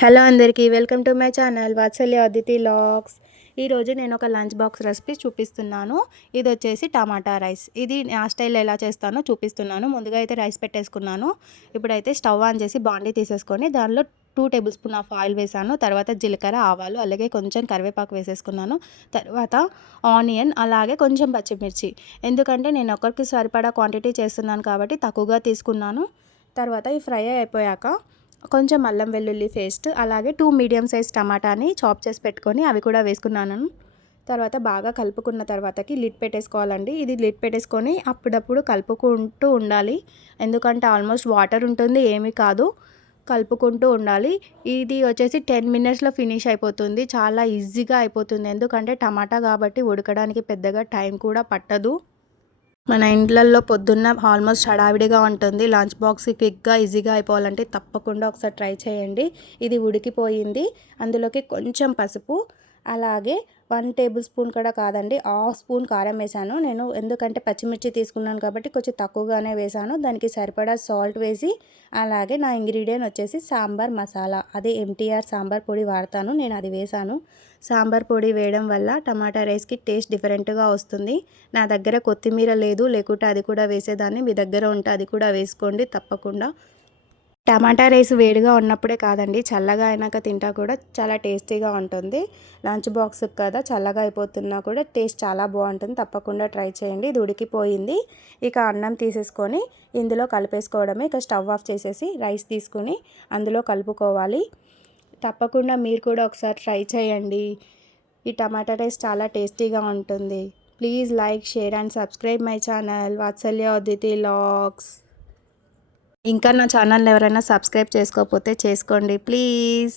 Hello అందరికీ welcome to my channel Vatsalya Aditi vlogs. ఈరోజు నేను ఒక లంచ్ బాక్స్ రెసిపీ చూపిస్తున్నాను. ఇది వచ్చేసి టమాటా రైస్. ఇది నా స్టైల్ ఎలా చేస్తానో చూపిస్తున్నాను. ముందుగా అయితే రైస్ పెట్టేసుకున్నాను. ఇప్పుడైతే స్టవ్ ఆన్ చేసి బాండీ తీసేసుకొని దానిలో 2 టేబుల్ స్పూన్ ఆఫ్ ఆయిల్ వేసాను. తర్వాత జీలకర్ర, ఆవాలు, అలాగే కొంచెం కరివేపాకు వేసేసుకున్నాను. తర్వాత ఆనియన్, అలాగే కొంచెం పచ్చిమిర్చి. ఎందుకంటే నేను ఒకరికి సరిపడా క్వాంటిటీ చేస్తున్నాను కాబట్టి తక్కువగా తీసుకున్నాను. తర్వాత ఈ ఫ్రై అయిపోయాక కొంచెం అల్లం వెల్లుల్లి పేస్ట్, అలాగే 2 మీడియం సైజ్ టమాటాని చాప్ చేసి పెట్టుకొని అవి కూడా వేసుకున్నాను. తర్వాత బాగా కలుపుకున్న తర్వాతకి లిడ్ పెట్టేసుకోవాలండి. ఇది లిడ్ పెట్టేసుకొని అప్పుడప్పుడు కలుపుకుంటూ ఉండాలి. ఎందుకంటే ఆల్మోస్ట్ వాటర్ ఉంటుంది, ఏమీ కాదు, కలుపుకుంటూ ఉండాలి. ఇది వచ్చేసి 10 మినిట్స్లో ఫినిష్ అయిపోతుంది. చాలా ఈజీగా అయిపోతుంది. ఎందుకంటే టమాటా కాబట్టి ఉడకడానికి పెద్దగా టైం కూడా పట్టదు. మన ఇండ్లల్లో పొద్దున్న ఆల్మోస్ట్ హడావిడిగా ఉంటుంది. లంచ్ బాక్స్ క్విక్గా ఈజీగా అయిపోవాలంటే తప్పకుండా ఒకసారి ట్రై చేయండి. ఇది ఉడికిపోయింది. అందులోకి కొంచెం పసుపు, అలాగే 1 టేబుల్ స్పూన్ కూడా కాదండి, హాఫ్ స్పూన్ కారం వేసాను నేను. ఎందుకంటే పచ్చిమిర్చి తీసుకున్నాను కాబట్టి కొంచెం తక్కువగానే వేసాను. దానికి సరిపడా సాల్ట్ వేసి, అలాగే నా ఇంగ్రీడియంట్ వచ్చేసి సాంబార్ మసాలా, అదే ఎంటీఆర్ సాంబార్ పొడి వాడతాను నేను, అది వేసాను. సాంబార్ పొడి వేయడం వల్ల టమాటా రైస్కి టేస్ట్ డిఫరెంట్గా వస్తుంది. నా దగ్గర కొత్తిమీర లేదు, లేకుంటే అది కూడా వేసేదాన్ని. మీ దగ్గర ఉంటే అది కూడా వేసుకోండి తప్పకుండా. టమాటా రైస్ వేడిగా ఉన్నప్పుడే కాదండి, చల్లగా అయినాక తింటా కూడా చాలా టేస్టీగా ఉంటుంది. లంచ్ బాక్స్కి కదా, చల్లగా అయిపోతున్నా కూడా టేస్ట్ చాలా బాగుంటుంది. తప్పకుండా ట్రై చేయండి. ఇది ఉడికిపోయింది. ఇక అన్నం తీసేసుకొని ఇందులో కలిపేసుకోవడమే. ఇక స్టవ్ ఆఫ్ చేసేసి రైస్ తీసుకుని అందులో కలుపుకోవాలి. తప్పకుండా మీరు కూడా ఒకసారి ట్రై చేయండి. ఈ టమాటా రైస్ చాలా టేస్టీగా ఉంటుంది. Please like, share and subscribe my channel Vatsalya Aditi vlogs. ఇంకా నా ఛానల్ ఎవరైనా సబ్స్క్రైబ్ చేసుకోకపోతే చేసుకోండి ప్లీజ్.